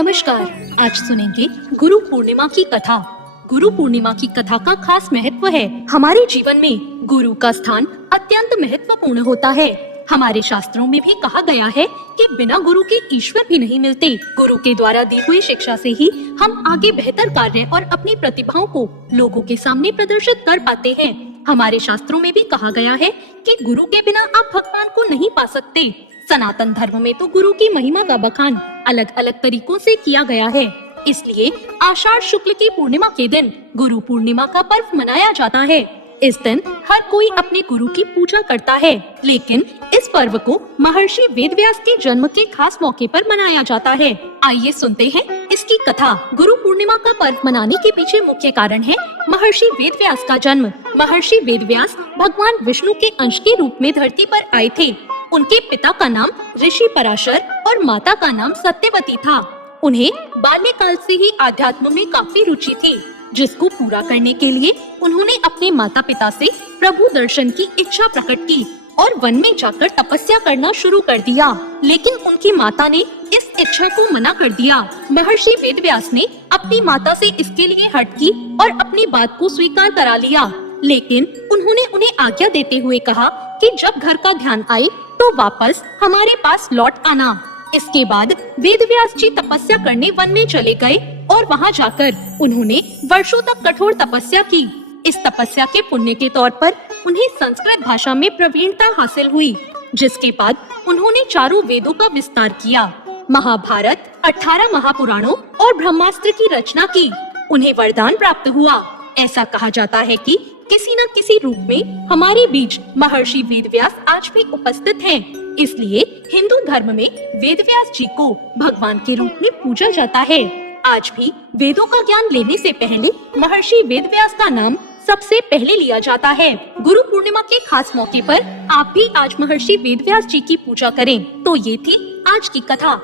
नमस्कार। आज सुनेंगे गुरु पूर्णिमा की कथा। गुरु पूर्णिमा की कथा का खास महत्व है। हमारे जीवन में गुरु का स्थान अत्यंत महत्वपूर्ण होता है। हमारे शास्त्रों में भी कहा गया है कि बिना गुरु के ईश्वर भी नहीं मिलते। गुरु के द्वारा दी हुई शिक्षा से ही हम आगे बेहतर कार्य और अपनी प्रतिभाओं को लोगों के सामने प्रदर्शित कर पाते हैं। हमारे शास्त्रों में भी कहा गया है कि गुरु के बिना आप भगवान को नहीं पा सकते। सनातन धर्म में तो गुरु की महिमा का बखान अलग अलग तरीकों से किया गया है। इसलिए आषाढ़ शुक्ल की पूर्णिमा के दिन गुरु पूर्णिमा का पर्व मनाया जाता है। इस दिन हर कोई अपने गुरु की पूजा करता है, लेकिन इस पर्व को महर्षि वेदव्यास के जन्म के खास मौके पर मनाया जाता है। आइए सुनते हैं इसकी कथा। गुरु पूर्णिमा का पर्व मनाने के पीछे मुख्य कारण है महर्षि वेदव्यास का जन्म। महर्षि वेदव्यास भगवान विष्णु के अंश के रूप में धरती पर आए थे। उनके पिता का नाम ऋषि पराशर और माता का नाम सत्यवती था। उन्हें बाल्यकाल से ही आध्यात्म में काफी रुचि थी, जिसको पूरा करने के लिए उन्होंने अपने माता पिता से प्रभु दर्शन की इच्छा प्रकट की और वन में जाकर तपस्या करना शुरू कर दिया। लेकिन उनकी माता ने इस इच्छा को मना कर दिया। महर्षि वेदव्यास ने अपनी माता से इसके लिए हट की और अपनी बात को स्वीकार करा लिया। लेकिन उन्होंने उन्हें आज्ञा देते हुए कहा कि जब घर का ध्यान आए तो वापस हमारे पास लौट आना। इसके बाद वेदव्यास जी तपस्या करने वन में चले गए और वहां जाकर उन्होंने वर्षों तक कठोर तपस्या की। इस तपस्या के पुण्य के तौर पर उन्हें संस्कृत भाषा में प्रवीणता हासिल हुई, जिसके बाद उन्होंने चारों वेदों का विस्तार किया। महाभारत, 18 महापुराणों और ब्रह्मास्त्र की रचना की। उन्हें वरदान प्राप्त हुआ। ऐसा कहा जाता है कि किसी न किसी रूप में हमारे बीच महर्षि वेदव्यास आज भी उपस्थित हैं। इसलिए हिंदू धर्म में वेदव्यास जी को भगवान के रूप में पूजा जाता है। आज भी वेदों का ज्ञान लेने से पहले महर्षि वेदव्यास का नाम सबसे पहले लिया जाता है। गुरु पूर्णिमा के खास मौके पर आप भी आज महर्षि वेदव्यास जी की पूजा करें। तो ये थी आज की कथा।